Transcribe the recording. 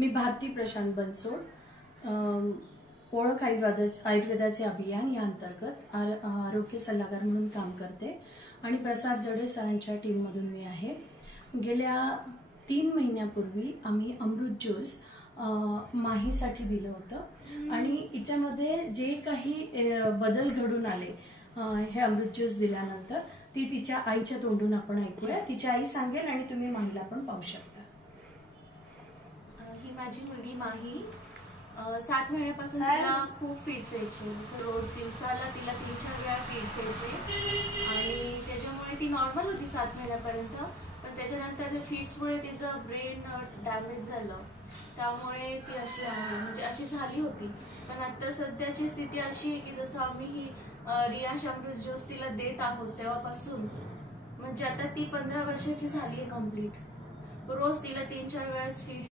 मी भारती प्रशांत बनसोड ओळख आयुर्वेदाचे अभियान या अंतर्गत आरोग्य सल्लागार म्हणून काम करते आणि प्रसाद जडे सरांच्या टीममधून मी आहे। गेल्या 3 महिन्यापूर्वी आम्ही अमृत ज्यूस माहीसाठी दिलं होतं आणि याच्यामध्ये जे काही बदल घडून आले हे अमृत ज्यूस दिल्यानंतर ती तिच्या आईच्या तोंडून आपण ऐकूया। तिची आई सांगेल आणि तुम्ही माहीला पण पाहू शकता। ही माझी मुलगी माही 7 महिन्यापासून तिला खूप फिट्स यायचे, जसं रोज दिवसाला तिला 3-4 वेळा फिट्स यायचे आणि त्याच्यामुळे ती नॉर्मल होती 7 महिन्यापर्यंत। पण त्याच्यानंतर फिट्समुळे तिचं ब्रेन डॅमेज झालं, त्यामुळे ती अशी आहे, म्हणजे अशी झाली होती। पण आता सध्याची स्थिती अशी आहे की जसं आम्ही ही रियाश अमृत ज्यूस तिला देत आहोत तेव्हापासून, म्हणजे आता ती 15 वर्षाची झाली आहे कंप्लीट। रोज तिला 3-4 वेळा फिट्स